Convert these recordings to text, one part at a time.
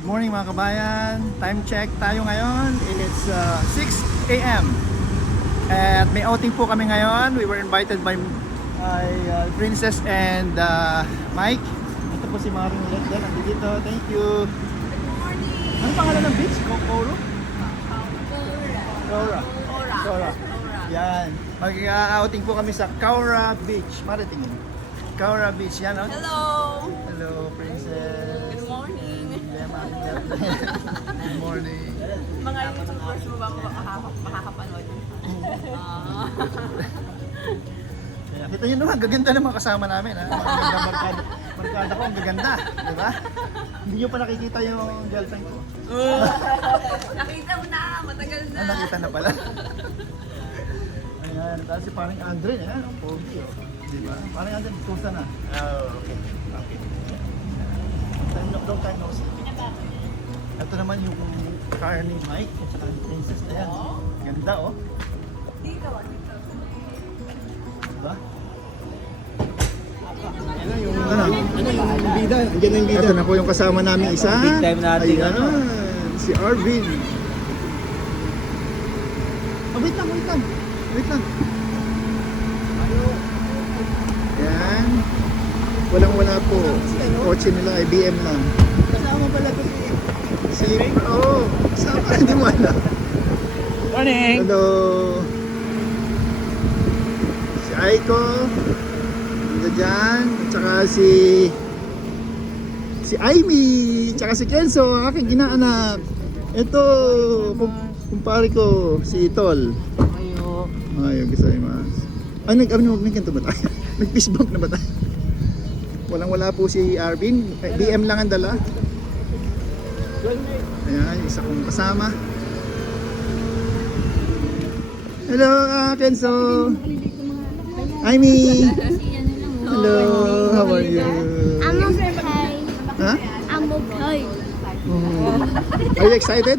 Good morning mga kabayan. Time check tayo ngayon. It's 6 a.m. At may outing po kami ngayon. We were invited by Princess and Mike. Ito po si Maring ulit din. Nandito. Thank you. Good morning. Ano pangalan ng beach? Kokoro? Cora. Cora. Yan. Mag-outing po kami sa Cora Beach. Mariting. Cora Beach. Yan o. Hello. Hello, Princess. Good morning. Good morning. Mga YouTubers mo ba makakapanood? Kita nyo naman, gaganda naman kasama namin. Ha? Markada ko, ang gaganda. Diba? Hindi nyo pa nakikita yung girlfriend ko. Nakita mo na, matagal na. Nakita na pala. Ayan, tapos si parang Andre, ayan, ang pogi. Oh. Diba? Parang Andre, kusa na. Okay. Long time no see. Ito naman yung car ni Mike at saka ni Princess. Ayan. Ganda oh. Dito. Diba? Ano yung bida? Andiyan yung bida. Ito na po yung kasama namin isa. Big time natin. Ayan, si Arvin. Oh, wait lang. Ayan. Walang-wala po. Kotse nila ay BM lang. Kasama pala ko Kasama. Hindi mo alam. Morning! Hello. Si Aiko. Nandiyan dyan. At saka si Aimee. Tsaka si Kenzo, ang aking inaanak. Ito, kumpare ko, si Tol. Ayaw, gozaimasu. Nagkanto ba tayo? Nag-fist bump na ba tayo? Walang-wala po si Arvin. BM lang ang dala. Ayan, isa kong kasama. Hello, Kenzo. Aimee. Hello, how are you? I'm okay. Huh? I'm okay. Are you excited?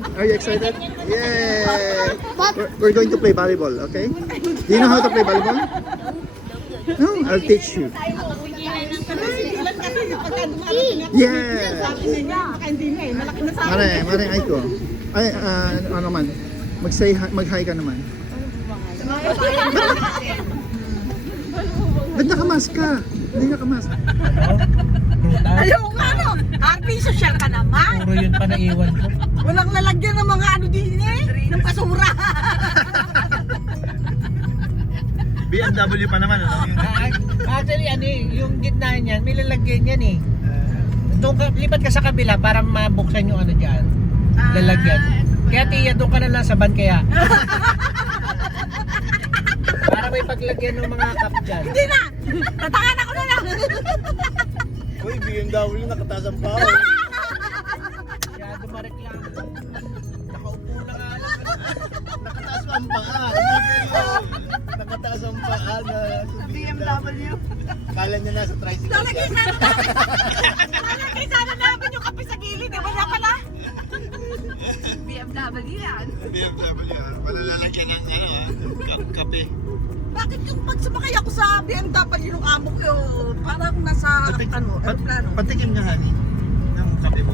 Yeah! We're going to play volleyball, okay? Do you know how to play volleyball? No, I'll teach you. Yeah! Mare, Aiko. Ay, ano naman? Mag-hi ka naman. Ba't nakamask ka? Hindi nakamask. Ayaw nga no. Happy social ka naman. Puro yun pa naiwan ko. Walang lalagyan ng mga ano din ng basura. BMW pa naman, ano? Actually, yung gitna niyan, may lalagyan yan eh. Lipat ka sa kabila para mabuksan yung ano dyan. Lalagyan. Kaya tiya, doon ka na lang sa van kaya. Para may paglagyan ng mga cup dyan. Hindi na. Tatangan ako na lang. Uy, BMW nakataas ang pao. Kaya dumareklamo. Nakaupo na nga lang. Nakataas ang paa. Nakataas ang paa na BMW. Kala niya nasa tricycle. Lalagay sana namin yung kape sa gilid. Wala pala. BMW yan. BMW, wala lalagyan ng kape. Bakit yung pag sumakay ako sa BMW ng amo ko, parang nasa aeroplano. Patikim nga, honey, ng kape mo.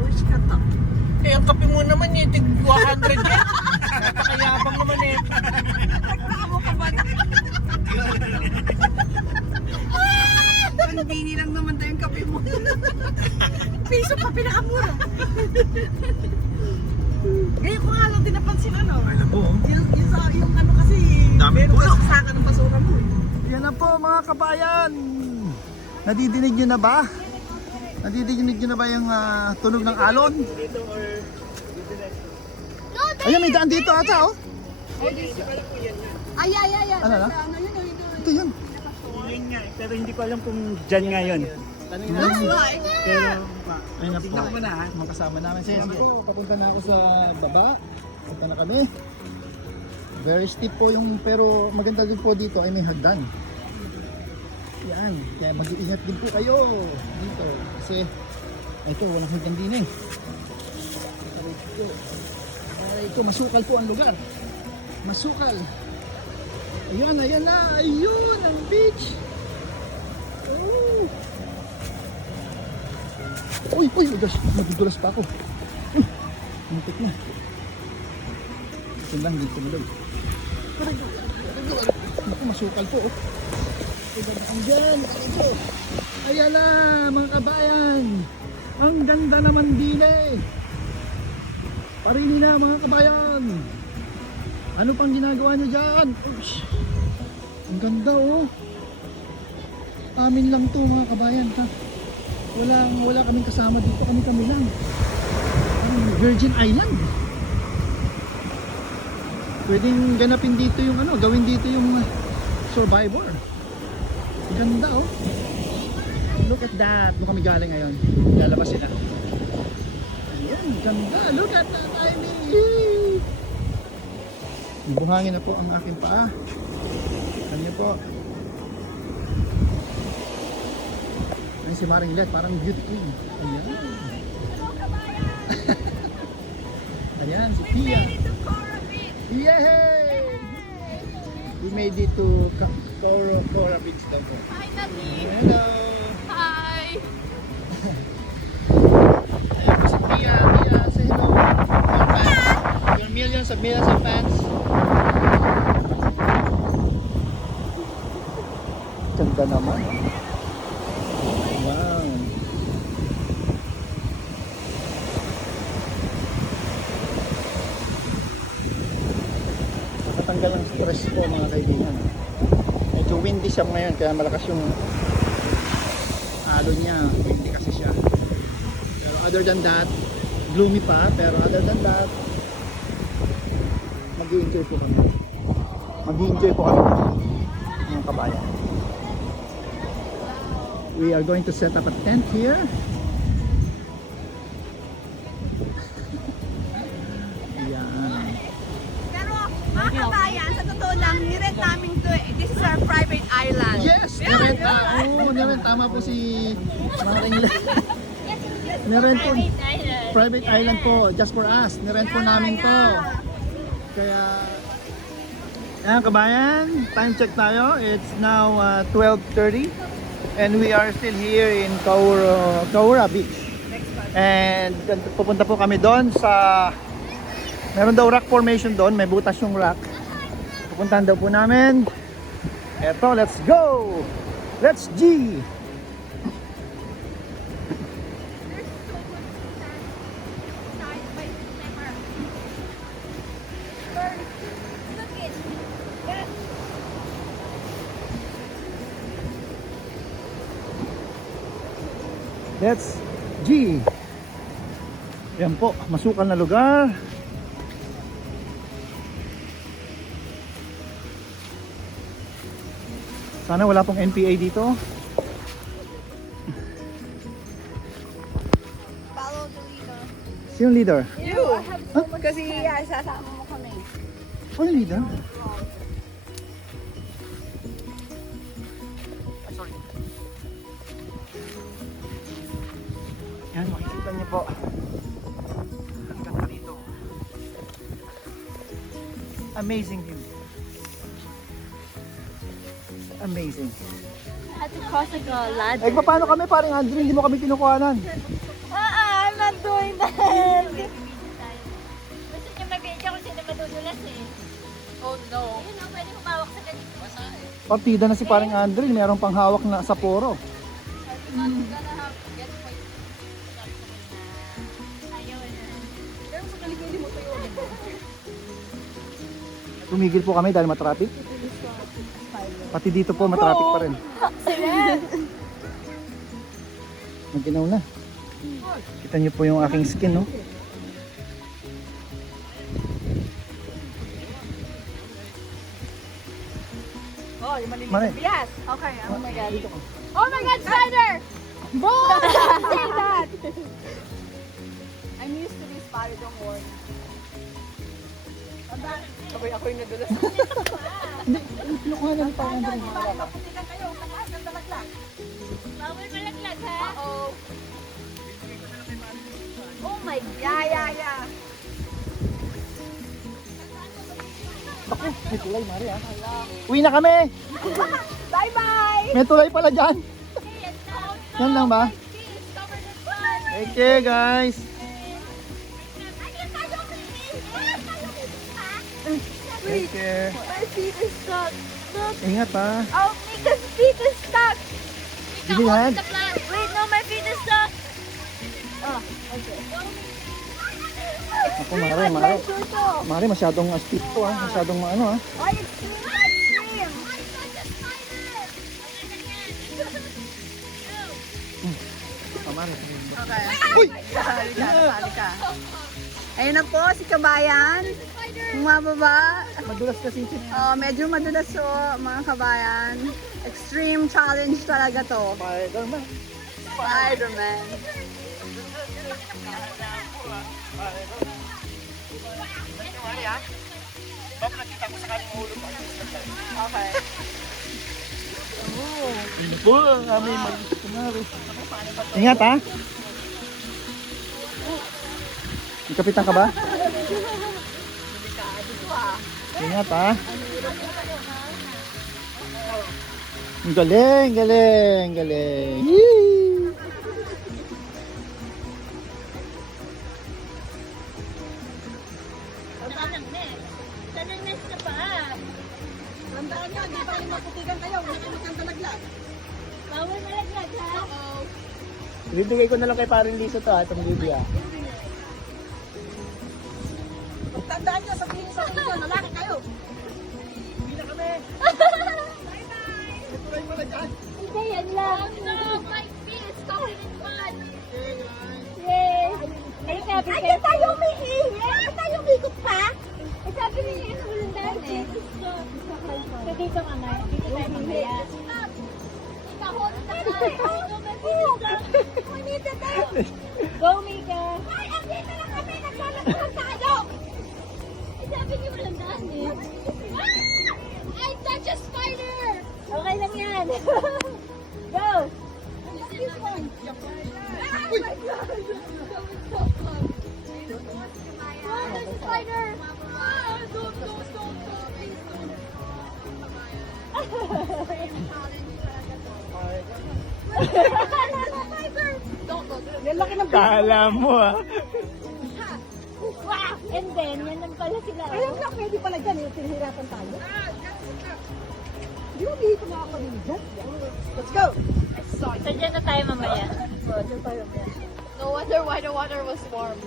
Wish ka to. Eh, ang kape mo naman eh, tig 100 yan. Napakayabang naman eh. Nagpaamo ka ba na? Panbini lang naman tayo yung kape mo. Piso pa pinakamura. Ngayon ko nga lang din napansin ano. Alam po. Yung ano kasi, Dami meron puno. ka saksakan ng basura mo. Yan na po mga kabayan. Nadidinig nyo na ba? Nadidinig nyo na ba yung tunog ng alon? Ayun, may daan dito ata oh. Ay. Ano na? Ito yun. Yun nga, pero hindi ko alam kung dyan nga yun. That's right. Pero, Ayun na po. tignan ko na ha. Mga kasama namin. Sige, papunta na ako sa baba. Punta na kami. Very steep po yung, pero maganda din po dito ay may hagdan. Yan. Kaya mag-iingat din po kayo dito. Kasi ito, walang hagdan din eh. Ito, masukal po ang lugar. Masukal. Ayun na. Ayun, ang beach. Oh. Uy, uy, my gosh, madudulas pa ako. Uy, muntik na. Ito lang, dito mo daw. Naku, masukal po, oh. Ang dyan, ito. Ayan na, mga kabayan. Ang ganda naman din eh. Parini na, mga kabayan. Ano pang ginagawa nyo dyan? Uy, ang ganda, oh. Amin lang to, mga kabayan, ha. Wala kaming kasama dito, kami lang. Virgin Island. Pwedeng ganapin dito yung ano, gawin dito yung Survivor. Ganda, oh. Look at that. Doon kami galing ngayon. Lalabas sila. Ayan, ganda. Look at that, Ivy. Buhangin na po ang aking paa. Kanya po. Ayan si Maring Let, parang beauty queen. Ayan. Ayan, si Pia. Yay! We made it to Cora Beach daw po. Finally! Hello! Hi! Ayan po si Pia. Pia, say hello. Your fans. Your millions of fans. Ganda naman. Wow. Nakatanggal ang stress po, mga kaibigan. Medyo windy siya ngayon kaya malakas yung halo niya. Windy kasi siya. Pero other than that, gloomy pa, pero other than that, mag-i-enjoy po kami. Mag-i-enjoy po kami, mga kabayan. We are going to set up a tent here. Ayan. Pero mga kabayan, sa totoo lang, nirent namin to eh. This is our private island. Yes! Nirenta! Oo, nirenta. Tama po si Maring Let. Nirent po. Private island po, just for us. Nirent po namin to. Kaya, ayan kabayan, time check tayo. It's now 12:30 and we are still here in Cora Beach. And pupunta po kami doon sa, meron daw rock formation doon, may butas yung rock. Pupuntahan daw po namin. Eto, let's go! Let's G! Let's G! Yan po, masukal na lugar. Sana wala pong NPA dito. Follow the leader. Sino leader? You! Kasi sasama mo kami. Ano leader? Yan, makikita niyo po. Ang ganda dito. Amazing view. Amazing. Had to cross like a ladder. Eh, paano kami paring Andrew? Hindi mo kami kinukuhanan. I'm not doing that! Gusto niyo mag-video kung sino madudulas eh. Oh no. Yun ang pwede humawak sa ganito. Partida na si paring Andrew. Mayroong pang hawak na sa poro. Ayaw na. Pero sa kaligay mo kayo. Tumigil po kami dahil matraffic. Pati dito po matraffic pa rin. Maginaw na. Kita niyo po yung aking skin, no? Oh, yung malinis. Mare. Yes! Okay, oh my God. Dito ka. Oh my God, spider! Boom! Say that! I'm used to this spider, don't worry. Sabay ako yung nadulas. Hindi, kinukuhanan pa ang Andrew. Maputikan kayo, takas, ang dalaglag. Bawal malaglag ha? Oh. Oh my God. Yeah. Ako, may tulay, Mari, ha? Uwi na kami! Bye-bye! May tulay pala dyan. Yan lang ba? Take care, guys. Take care. My feet is stuck. Look. Ingat ha. Oh, Mika's feet is stuck. Did you hand? Wait, no, my feet is stuck. Oh, okay. Ako, Mare, masyadong steep to ha. Masyadong ano ha. Oh, it's extreme. Uy! Halika. Ayun na po si Kabayan. Bumababa. Madulas kasi ito. Oh, medyo madulas so, mga kabayan. Extreme challenge talaga to. Spider-Man. Spider-Man. Okay. Ino po ang aming mag-kumari. Ingat ha. May kapitan ka ba? Ingat ha. Ang galing, galing, galing. Yee! Tanang-nes ka pa. Tandaan nyo, hindi pa rin maputigan kayo. Huwag kayo magkantalaglag. Bawal malaglag, ha? Bibigay ko na lang kay Paring Lisa to, itong Libby Tandaan nyo, sabihin sa inyo, lalaki kayo. Hindi, yan lang. No, my feet is covered in mud. Yay! Ay, sabi Ay, ko. yan tayo umihingi. Ay, tayo umikot pa. Ay, sabi niya yung ulan eh. So, dito ka na. Dito tayo mamaya. Ika, hold on. No, my feet is stuck. We need to go. Go, Mika. Ay, andito na kami. Naglalaglag tayo. Ay, sabi niyo walang daan eh. I touch a spider. Okay lang yan. Go! This one. Oh my God. Oh, there's a spider! Ah, don't. Please don't. Yan laki ng Kala mo Wow! And then, yan lang pala sila. Ayun na, pwede pala dyan. Yung pinahirapan tayo. Di ba bihito na ako din dyan? Let's go! So, dyan na tayo mamaya. No wonder why the water was warm.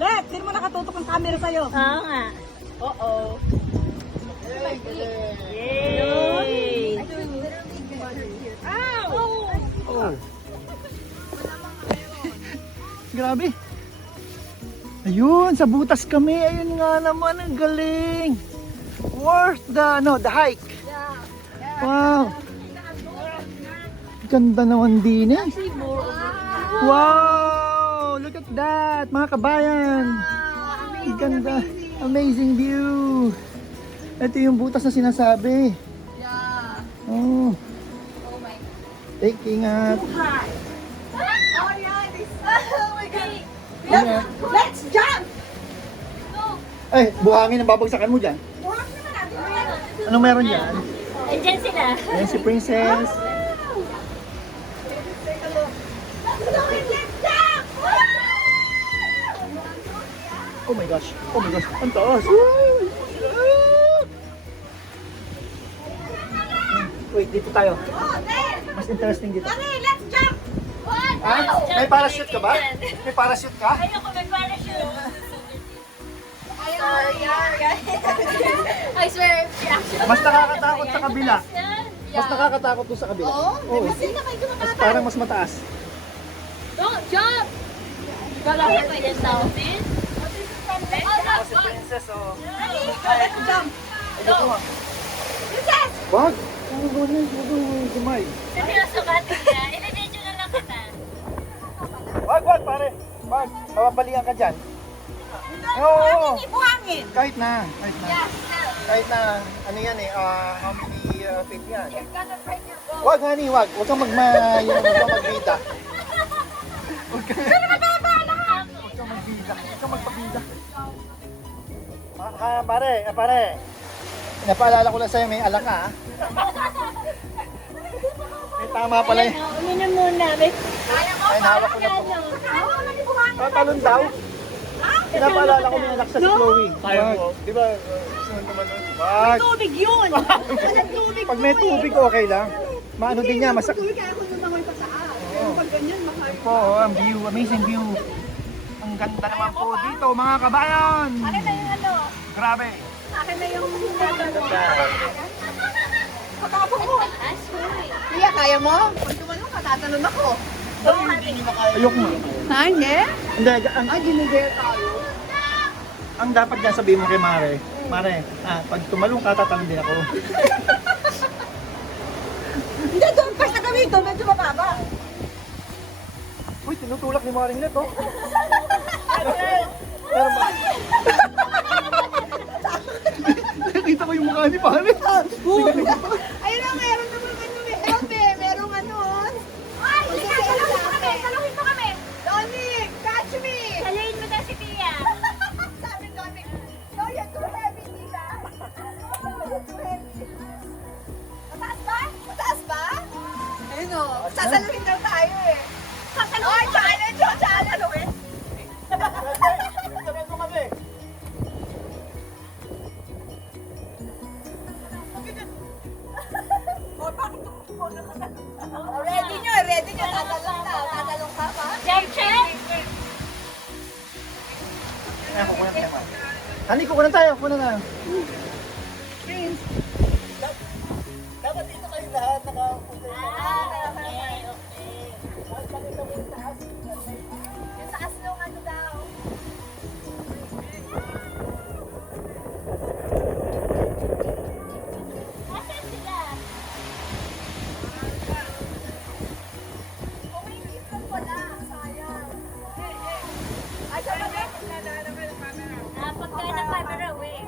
Let! Sino mo nakatutok ang camera sa'yo? Oo nga. Oo. Yay! Oh. Grabe. Ayun, sa butas kami. Ayun nga naman, ang galing. Worth the hike. Wow. Ganda naman din eh. Wow! Look at that, mga kabayan. Ang ganda. Amazing view. Ito yung butas na sinasabi. Oh. Take ingat. Oh my God! Ingat. Let's jump! Ay, buhangin ang babagsakan mo dyan. Buhak naman natin. Anong meron dyan? Andyan sila. Ayan si Princess. Let's do it! Let's jump! Oh my gosh. Oh my gosh. Ang taas. Wait, dito tayo. Oh, then! Mas interesting dito. Dali, let's jump! Ah, may parachute ka ba? May parachute ka? Ayoko may parachute. I swear, reaction. Mas nakakatakot sa kabila. Yan. Mas nakakatakot doon sa kabila. Oo. Kasi naman ko Mas parang mas mataas. Don't jump! Wala ko pwede saltin. Ako si Princess, oh. Let's jump! Princess! Wag! Huwag mo gumay. Seryoso ka, Tia? I-video na lang kita. Wag, pare. Wag. Mapapalian ka dyan. Oo. Buhangin! Kahit na. Kahit na, ano yan eh, how many feet yan? Wag, honey, wag. Huwag kang huwag kang magbida. Huwag kang magbida. Huwag kang magpabida. Pare. Napaalala ko lang sa'yo, may alak ka, ha? Tama pala eh. Uminom muna. Ay, hawak ko na po. Tatalon daw? Pinapaalala ko may anak siya si Chloe. Ayaw mo. Di ba? Sunod naman nun. Wag. Tubig yun! Walang tubig Pag may tubig, okay lang. Maano din niya, masak... Tubig kaya ako lumangoy pataas. Pero pag ganyan, makaya. Po, ang view, amazing view. Ang ganda naman po dito, mga kabayan. Akin na yung ano? Grabe. Akin na yung Katapang ko. Iya, kaya mo? Pag tumalong ka, tatalon ako. Ayok mo. Ha, hindi? Hindi, ang, Ay, ginigaya tayo. ang dapat niya sabihin mo kay Mare, Mare, pag tumalong ka, tatalon din ako. Hindi, doon pa sa kami. Doon medyo mababa. Uy, tinutulak ni Maring Net, oh. Pero ba? Nakita ko yung mukha ni Mare. Ayun na, meron naman ano, may help eh. Merong ano. Ay, talungin mo kami. Dominic, catch me. Salayin mo na si Tia. Sabi ni Dominic, no, you're too heavy, Tita. You're too heavy. Mataas ba? Mataas ba? Ayun o, sasaluhin daw tayo eh. Sasaluhin ba? Challenge o, challenge. Sabihan mo kami. Ready nyo, ready nyo. Tatalong na. Tatalong ka ba? Jump check. Hani, kukunan tayo, kukunan tayo. Dapat dito kayo lahat nakapunta. Yung taas nung ano daw. Nasaan sila? Kung may minsan wala, sayang. Ay, sa pala. Pagka ng camera, wait.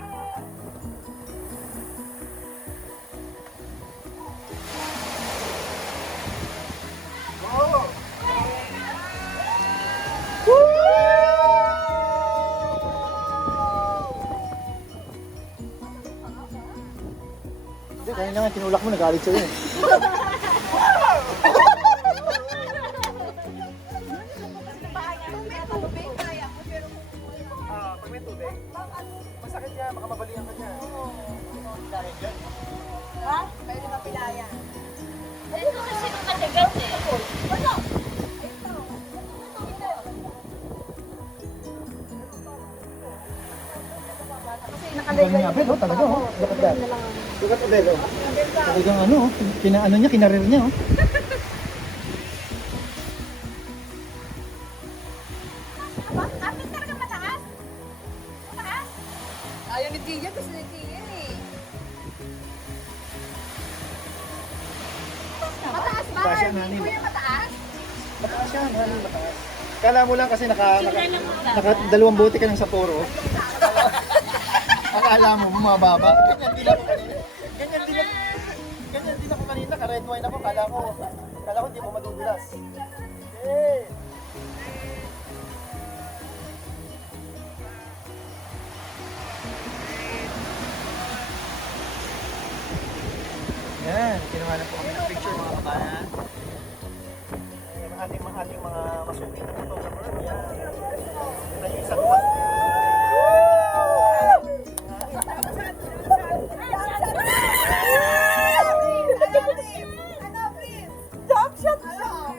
Hindi, kanina nga tinulak mo, nagalit sa'yo eh. Kung may tubig, kaya mo. Pero Pag may tubig, masakit niya, baka mabalian ka niya. ha? Pwede mapilaya. Ito kasi matagal eh. Galing nga, Bel, oh, talaga, oh. Look at that. Look at Bel, oh. Talagang ano, oh, kinaano niya, kinarir niya, oh. Kapit talaga mataas. Mataas? Ayaw ni Tia, gusto ni Tia eh. Mataas ba? Mataas yan, honey. Kuya, mataas? Mataas yan, honey, mataas. Kala mo lang kasi naka dalawang bote ka ng Sapporo. Akala mo, bumababa. Ganyan din ako kanina. Ganyan din ako kanina, ka-red wine ako. Kala ko hindi mo madudulas. Hey! Yan, kinuha na po kami ng picture mga kabayan. Yung ating mga masuking na photographer. Yan. Ito yung isang one.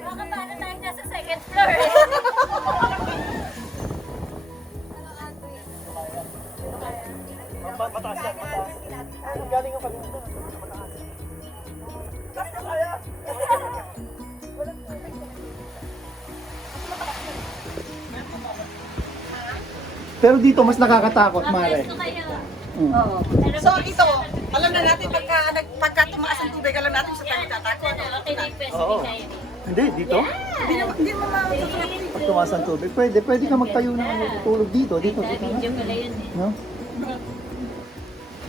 Baka paano tayo nasa second floor eh. Mataas yan, mataas. Ang galing yung kanina. Mataas. Kaya. Pero dito mas nakakatakot, Mare. Gusto kayo. Oo. Pero So ito, alam na natin pagka tumaas ang tubig, alam natin sa tayo tatakot. okay na yung pwesto Oo. ni Kayan. Hindi, dito. Hindi mo Pag tumaas ang tubig, pwede ka magtayo ng tulog dito. Dito, Sa dito. video pala yun eh. No?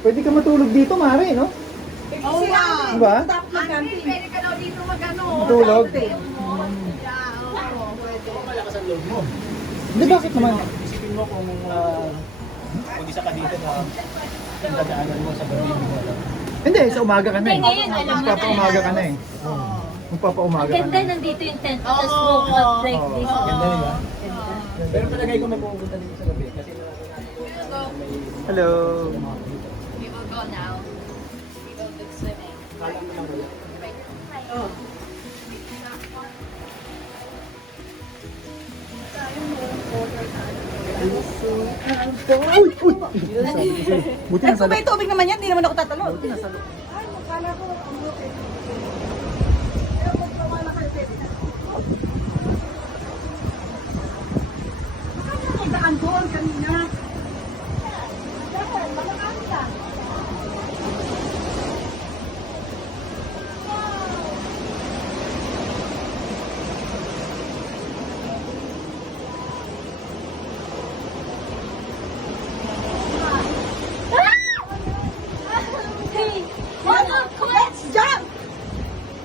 Pwede ka matulog dito, Mare, no? Oo nga. Diba? Pwede ka daw dito mag-ano. Matulog. pwede. Malakas ang loob mo. Hindi, bakit naman? Isipin mo kung isa ka dito na yung dadaanan mo sa gabi mo. Hindi, sa umaga ka na eh. Hindi, ngayon, alam mo na Magpapaumaga ka na eh. Magpapaumaga Ang ganda, nandito yung tent. Tapos smoke out like this. Ganda nila. Ganda. Pero palagay ko may pupunta dito sa gabi kasi may Hello. We will go now. We will go swimming. kalam na lang wala. Uy! Uy! Buti Eh, nasa kung may tubig naman yan, hindi naman ako tatalon. Buti nasa Hey! Let's jump!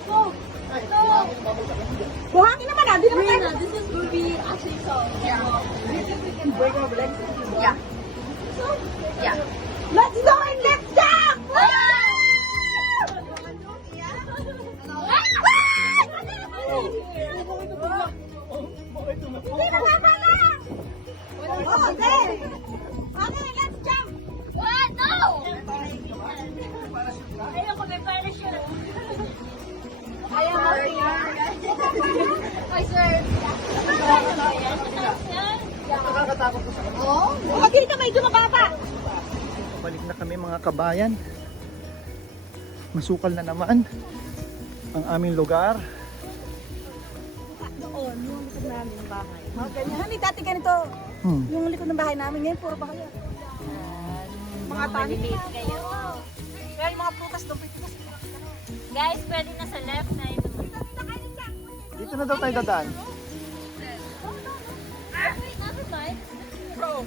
Go! Go! Buhangin naman ah, di naman tayo. Rina, this is where we actually saw. Yeah. Yeah. Let's go and let's jump! Hindi na tama lang! Oh, okay. Okay, let's jump! What? No! Ayoko, may parachute. Ayaw mo siya. Ay, sir. Oh, dito may dumababa. Balik na kami mga kabayan. Masukal na naman ang aming lugar. Doon, yung likod namin ng bahay. Oh, ganyan. Honey, dati ganito. Yung likod ng bahay namin, ngayon puro bahay. Mga tani. Maliliit kayo. Kaya yung mga prutas doon, pititas. Guys, pwede na sa left na ito. Dito na daw tayo dadaan. Wait, never mind. Bro.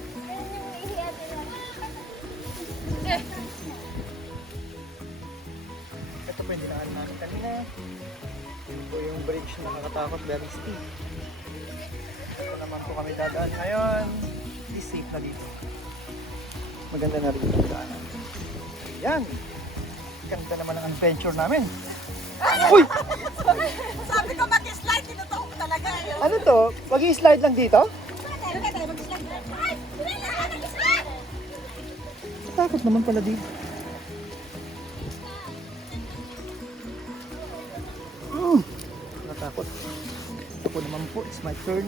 Ito pa yung dinaan namin kanina. Ito yung bridge na nakakatakot, very steep. Ito naman po kami dadaan ngayon. Be safe na dito. Maganda na rin yung daanan. Yan! Ganda naman ang adventure namin. Uy! Sabi ko mag-slide, tinutok ko talaga. Ano to? Mag-i-slide lang dito? Kaya tayo mag-slide. Ay! Mag-slide! Takot naman pala dito. Natakot. Ako naman po, it's my turn.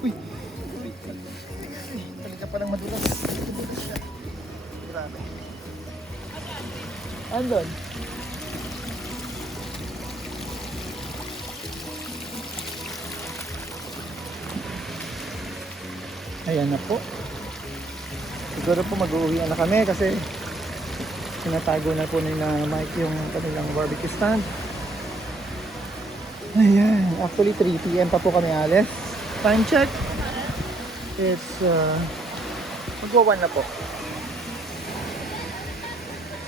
Uy! Talaga palang madulas. Madulas siya. Grabe. Andun? Ayan na po. Siguro po mag-uuwian na kami kasi sinatago na po nila Mike yung kanilang barbecue stand. Ayan, actually 3 PM pa po kami alis. Time check. It's magwa 1 na po.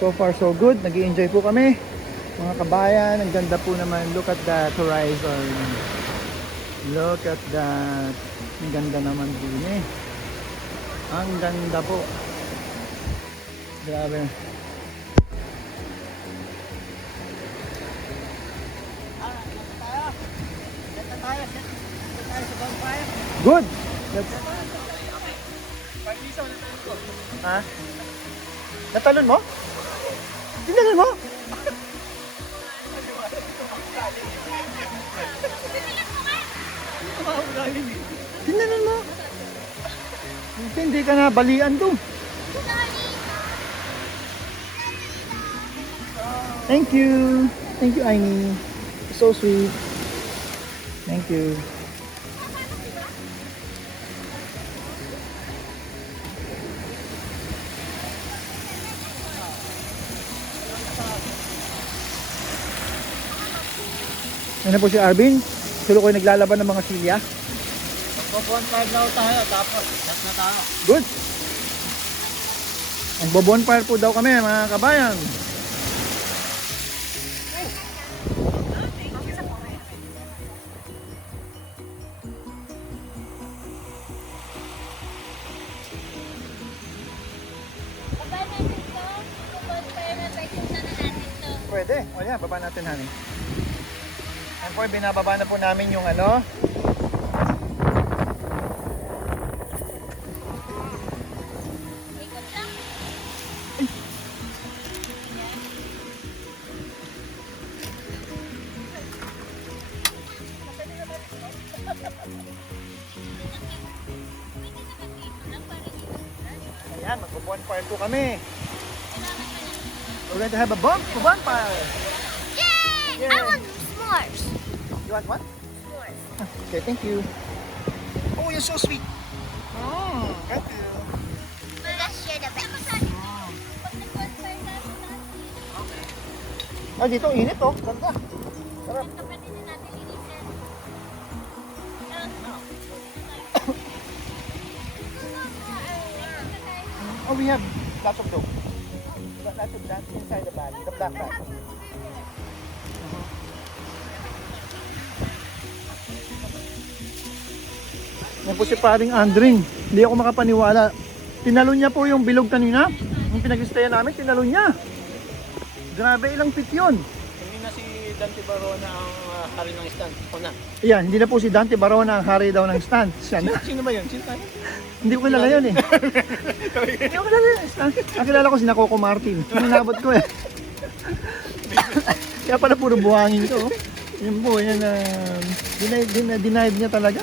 So far so good, nag-i-enjoy po kami. Mga kabayan, ang ganda po naman. Look at that horizon. Look at that. Ang ganda naman din eh. Ang ganda po. Grabe. Good. That's... Ha? Natalon mo? Tinalan mo? Tinalan mo? Hindi ka na balian doon. Thank you. Thank you, Aini. So sweet. Thank you. Ano po si Arvin? Silo ko yung naglalaban ng mga silya. Magpo-bonfire daw tayo tapos shot na tayo. Good. Magbo-bonfire po daw kami mga kabayan. Baba natin to. Bonfire na tayo na natin to. Pwede. O yan, baba natin, honey. Yan po, binababa na po namin yung ano. Ikot lang. Ayan, mag-bonfire po kami. We're going to have a bonfire. Yay! Yay! I want s'mores. You want what? S'mores. Okay, thank you. Oh, you're so sweet. Oh, thank you. Let's share the best. Ah, dito, init oh. Ganda. Sarap. Oh, we have lots of dough. We got lots of that inside the bag, the black bag. Yan po si paring Andring. Hindi ako makapaniwala. Tinalon niya po yung bilog kanina. Yung pinag-stayan namin, tinalon niya. Grabe, ilang feet yun. Hindi na si Dante Barona ang hari ng stand. Una. Ayan, hindi na po si Dante Barona ang hari daw ng stand. Siya na. Sino ba yun? Sino tayo? Hindi ko kilala yun eh. Hindi ko kilala yun. Ang kilala ko si Coco Martin. Hinabot ko eh. Kaya pala puro buhangin ko. Yan po, yan. Denied niya talaga.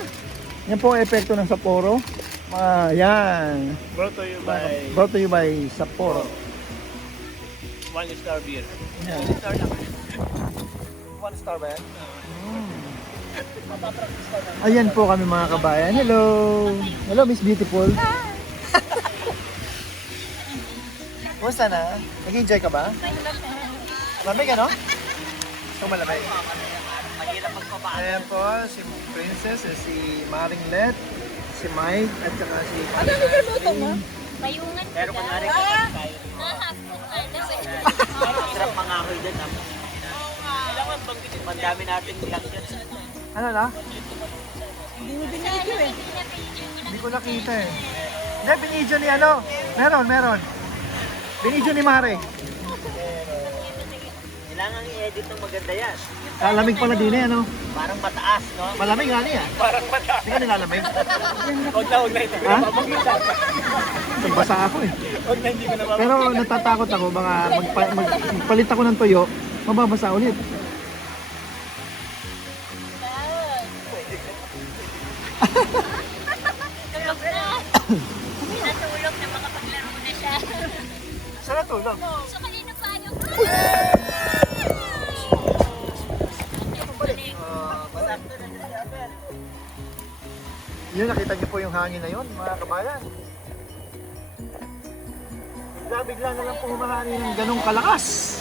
Yan po ang epekto ng Sapporo. Yan. Brought to you by Brought to you by Sapporo. One Star Beer. Yan. One Star lang. 1 star ba yan? Ayan po kami mga kabayan. Hello! Hello, Miss Beautiful. Kumusta na? Nag-enjoy ka ba? Malamig ano? Ito malamig. Ayan po, si Princess, si Maring Let, si Mike, at saka si... Ano yung niluto mo? Payungan ko Pero daw. kunwari ka tayo. Nahapon nga daw eh. Sarap mga ako'y dyan. Kailangan banggitin. Mandami natin lang dyan. Ano na? Hindi mo binigyo eh. Hindi ko nakita eh. Hindi, binidyo ni ano? Meron. Binidyo ni Mare. Kailangan i-edit ng maganda yan. Lamig pala din eh, ano? Parang mataas, no? Malamig nga niya. Parang mataas. Hindi ka nilalamig. Huwag na ito. Ha? Nagbasa ako eh. Huwag na, hindi ko na Pero natatakot ako, baka magpalit ako ng tuyo, mababasa ulit. Tulog na. Pinatulog na makapaglaro na siya. Saan natulog? So kanina pa yung... Yun, nakita niyo po yung hangin na yun, mga kabayan. Bigla na lang po humahangin ng ganong kalakas.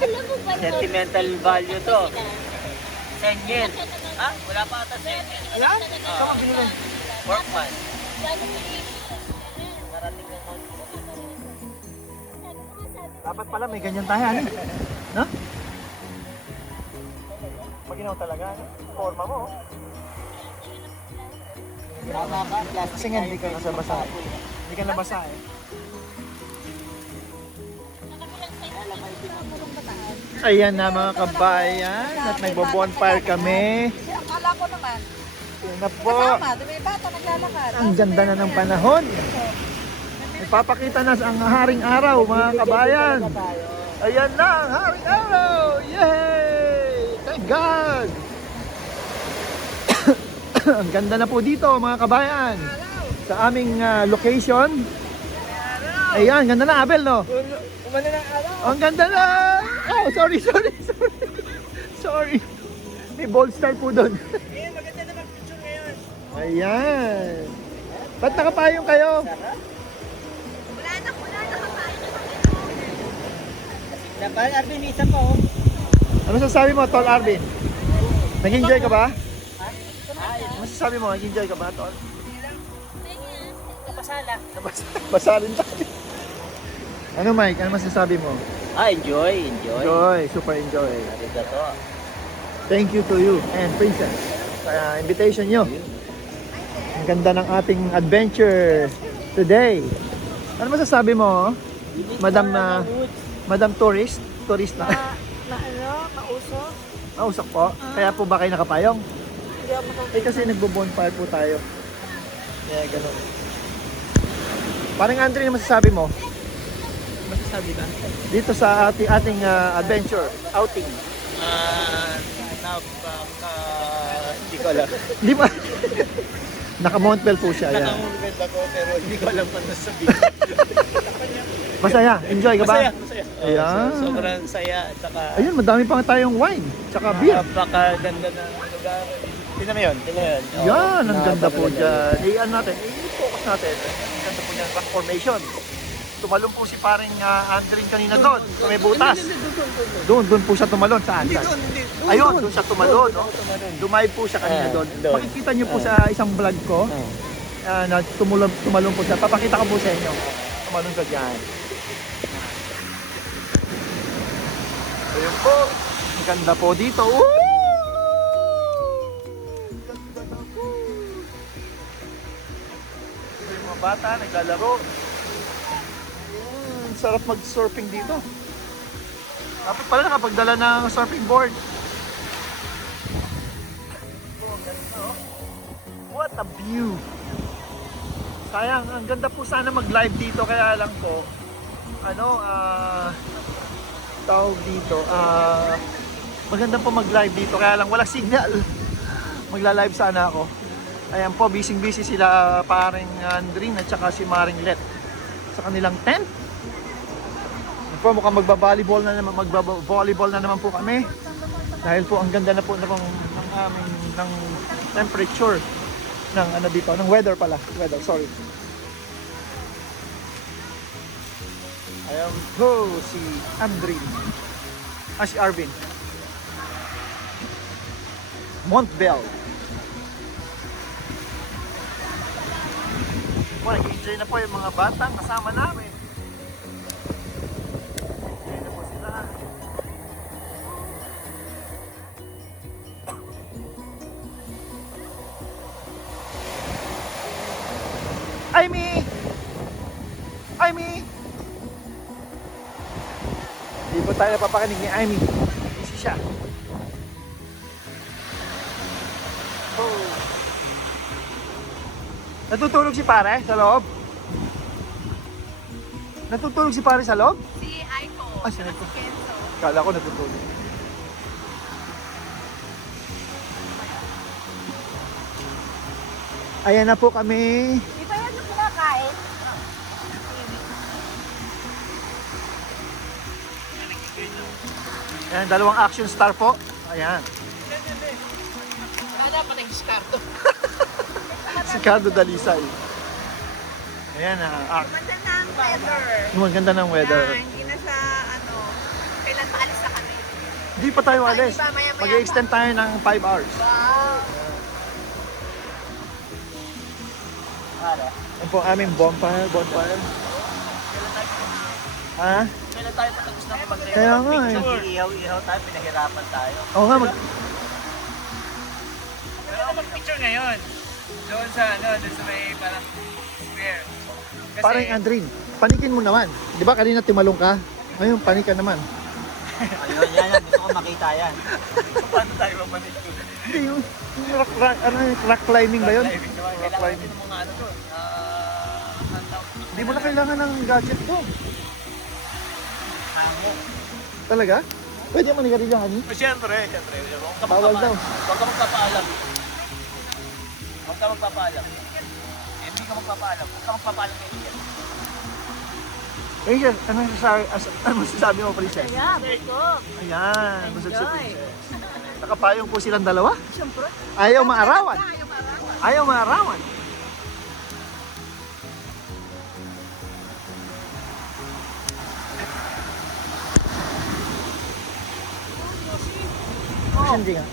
Alam mo ba? Sentimental value to. Senyen. Ha? Wala pa ata senyen. Ayan? Saan mo binili? Workman. Dapat pala may ganyan tayo, ano? No? Maginaw talaga, ano? Forma mo, oh. Kasi nga hindi ka nasa-basa eh. Hindi ka nabasa eh. Ayan na mga kabayan at nagbo-bonfire kami. Akala ko naman. Yan na po. Kasama, di ba yung bata naglalakad? Ang ganda na ng panahon. Nagpapakita na ang haring araw mga kabayan. Ayan na ang haring araw. Yay! Thank God! Ang ganda na po dito mga kabayan. Sa aming location. Ayan, ganda na Abel no? Umano ng araw. Ang ganda na! Oh, sorry. Sorry. May bold star po doon. Eh, maganda na mag-picture ngayon. Ayan. Ba't nakapayong kayo? Wala na kapain. Dapat Arvin, isa pa oh. Ano sasabi mo, Tol Arvin? Nag-enjoy ka ba? Ano sasabi mo, nag-enjoy ka ba, Tol? Kapasala. Basalin tayo. Ano Mike, ano masasabi mo? Enjoy. Enjoy, super enjoy. Arigato. Thank you to you and Princess sa invitation nyo. Ang ganda ng ating adventure today. Ano masasabi mo, Madam Madam Tourist? Tourist na. Mausok. Mausok po. Kaya po ba kayo nakapayong? Hindi ako makakita. Eh kasi nagbo-bonfire po tayo. Kaya gano'n. Parang Andre, ano masasabi mo? Masasabi ba? Dito sa ating adventure, outing. Hindi ko alam. Di ba? Naka-Montbell po siya. Yan. Nakamulit ako pero hindi ko alam kung sasabihin. Masaya. Enjoy ka ba? Masaya, masaya. Ayan. Sobrang saya at saka Ayun, madami pa tayong wine. Tsaka beer. napakaganda ng lugar. Tingnan mo yun, tingnan mo yun. Oo, Yan, ang ganda po napakaganda. dyan. I-ano natin, i-focus natin. Ang ganda po dyan, rock formation. Tumalon po si paring Andrin kanina doon, sa may butas. Doon po siya tumalon. Saan? Hindi Saan? doon, hindi. Ayun, doon siya tumalon. No? Tumalon. Dumayog po siya kanina doon. doon. Makikita niyo po sa isang vlog ko, Oo. na tumalon po siya. Papakita ko po sa inyo. Tumalon ka dyan. Ayun po. Ang ganda po dito. Woo! Ang ganda na po. Ito yung mga bata, naglalaro. Sarap mag-surfing dito. Dapat pala nakapagdala ng surfing board. Oh, ang ganda, oh. What a view! Sayang, ang ganda po sana mag-live dito, kaya lang po, tawag dito, maganda po mag-live dito, kaya lang wala signal. Magla-live sana ako. Ayan po, busy sila paring Andrin at saka si Maring Let sa kanilang tent. Po, mukhang magba-volleyball na naman po kami. Dahil po ang ganda na po ng aming ng temperature ng dito, ng weather pala. Weather, sorry. Ayan po si Andrin. Si Arvin. Montbell. Po, nag-enjoy na po yung mga batang kasama namin. Amy! Hindi po tayo napapakinig ni Amy. Busy siya. Oh. Natutulog si pare sa loob? Natutulog si pare sa loob? Si Aiko. Si Aiko. Si Kenzo. Kala ko natutulog. Ayan na po kami. Di ba yan yung kinakain? Ayan, dalawang action star po. Ayan. Kaya dapat nag-discarto. Si Cardo Dalisay. Ayan na. Ganda ng weather. Ang ganda ng weather. Na, hindi na siya, kailan maalis na kami. Hindi pa tayo alis. Di ba, maya-maya Mag-extend tayo ng 5 hours. Wow. Yan po ang aming bonfire. Ha? Kailan tayo patapos na mag-trip? Kaya nga eh. Ihaw tayo, pinahirapan tayo. Oo nga, Pero ako mag-picture ngayon. Doon sa doon sa may parang square. Kasi, parang Andrin, panikin mo naman. Di ba kanina timalong ka? Ngayon, panikan naman. Ayun, yan. Gusto ko makita yan. Paano tayo mapanik doon? Hindi, yung rock climbing ba yun? Rock climbing. Mga ano doon. Hindi mo na kailangan ng gadget doon. Hango. Talaga? Pwede mo manigarilyahan niyo? Siyempre. Bawal daw. Huwag ka magpapaalam. Huwag ka magpapaalam. Hindi ka magpapaalam. Huwag ka magpapaalam kay Ian. Eh, yan, ano masasabi mo, Princess? Yeah, busog. Ayan, busog si Enjoy. Princess. Nakapayong po silang dalawa? Siyempre. Ayaw maarawan. Ayaw maarawan. Ayaw maarawan. Oh. Hindi nga.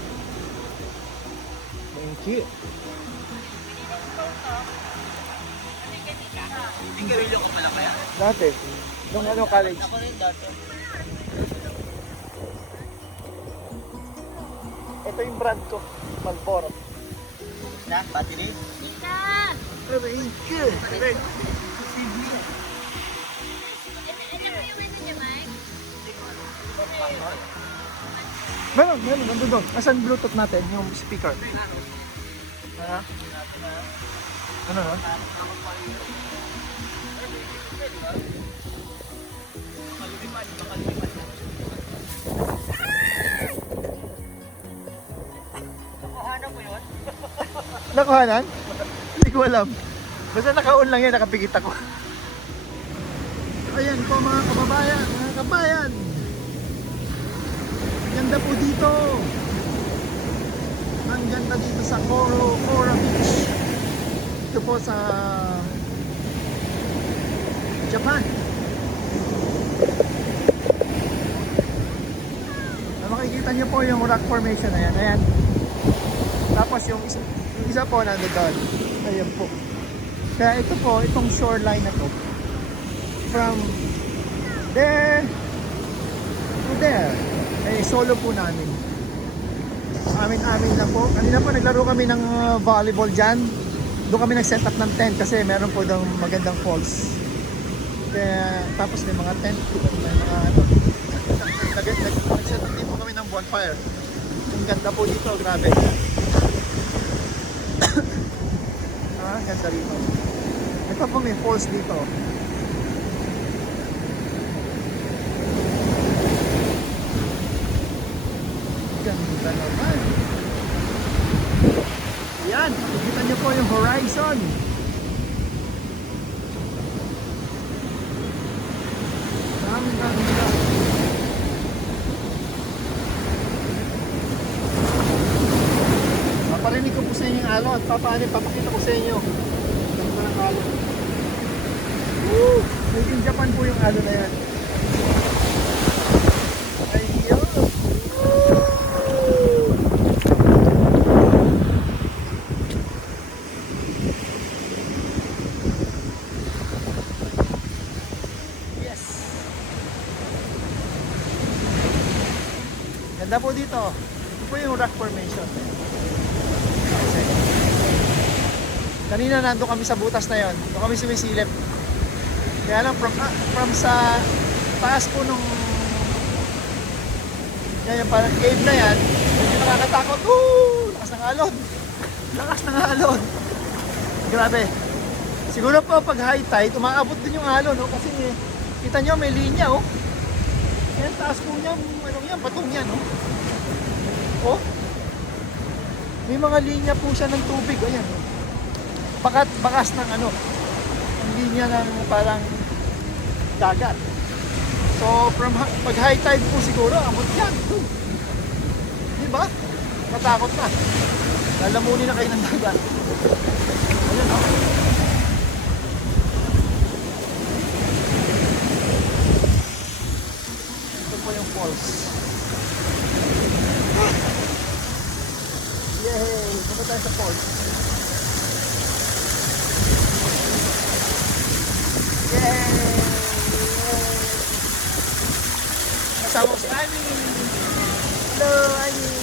Thank you. Tinggarilyo ko pala kaya. Dati, nung college. Ako rin dati. Ito yung brand ko, Malboro. Na, battery? Ika! Aray ka! Aray! Meron, nandun doon. Asan Bluetooth natin? Yung speaker. Ano? Ano? Nakuhanan? Hindi ko alam. Basta naka-on lang yan, nakapikit ako. Ayan po mga kababayan, mga kabayan. Ganda po dito. Ang ganda dito sa Cora Beach. Ito po sa Japan. Makikita niyo po yung rock formation na yan. Ayan. Tapos yung isa po nandun doon. Ayan po. Kaya ito po, itong shoreline na to. From there to there. Eh, solo po namin. Amin lang po. Kanina po naglaro kami ng volleyball dyan. Doon kami nag-set up ng tent kasi meron po daw magandang falls. Kaya, tapos may mga tent. May mga ano. Nag-set up din po kami ng bonfire. Ang ganda po dito, grabe. Ganda rito. Ito po may falls dito. Ganda naman. Yan, makikita niyo po yung horizon. Ang ganda. Paparinig ko po sa inyo yung alon. Papakita ko sa inyo. Ganda ng alon. Woo! Made in Japan po yung alon na yan. Ayun! Yes! Ganda po dito. Ito po yung rock formation. Kanina nandun kami sa butas na yon. Doon kami sumisilip. Kaya lang from sa taas po nung yan yung parang cave na yan, medyo nakakatakot. Lakas ng alon. Lakas ng alon. Grabe. Siguro po pag high tide, umaabot din yung alon, no? Kasi kita nyo may linya, oh. Yan, taas po niya, ano yan, batong yan, oh. Oh. May mga linya po siya ng tubig, ayan, oh. Bakas ng ano, ang linya ng parang dagat. So pag high tide po siguro, abot yan. Diba? Matakot na. Lalamunin na kayo ng dagat. Ayan, oh. Ito po yung falls. Yay! Punta tayo sa falls. Yay! Kasama ko si Annie! Hello, Annie!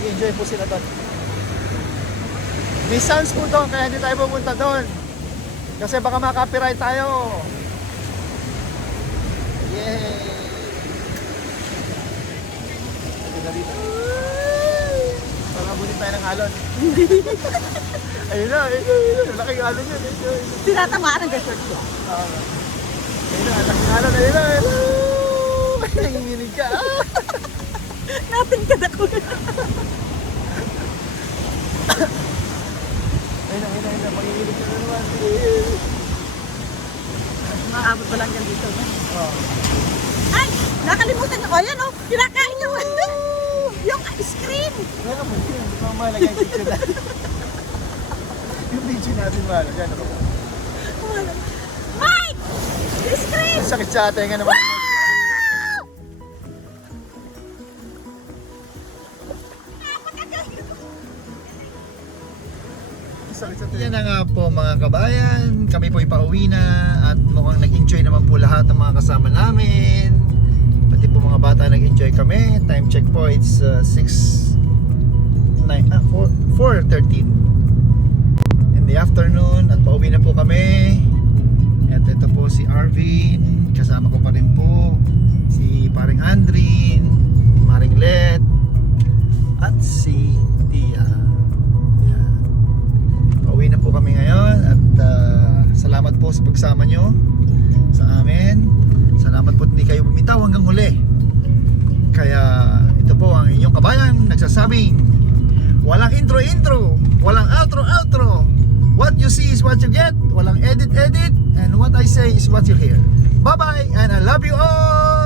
I-enjoy po sila doon. May sounds po doon, kaya hindi tayo pupunta doon. Kasi baka makapiright tayo. Yay! Ito dito. Pag-abunin tayo ng alon. Ayun na, ayun. Laking alon yun. Tinatamaan ang gasort ko. Ayun na, laking alon. Ayun na, ayun na. Nanginginig ka. Natin ka na ko. Ayun na, manginginig ka na naman. Maabot ba lang yan dito? No? Oh. Ay! Nakalimutan ko. Ayan o! Kinakain yung yung ice cream! Meron mo yun. Hindi mo malagay yung picture natin. Yung picture natin malagay. Ano ba? Mike! Ice cream! Sakit sa atin nga naman. Dapat ka Yan na nga po mga kabayan, kami po ipauwi na at mukhang nag-enjoy naman po lahat ng mga kasama namin. Pati po mga bata nag-enjoy kami. Time check po, it's 4:13 in the afternoon at pauwi na po kami. At ito po si Arvin, kasama ko pa rin po si paring Andrin, Maring Let, at si Tia. Yan. Pauwi na po kami ngayon at salamat po sa pagsama nyo sa amin. Salamat po hindi kayo bumitaw hanggang huli. Kaya ito po ang inyong kabayan nagsasabing walang intro, walang outro. What you see is what you get. Walang edit, and what I say is what you hear. Bye-bye, and I love you all!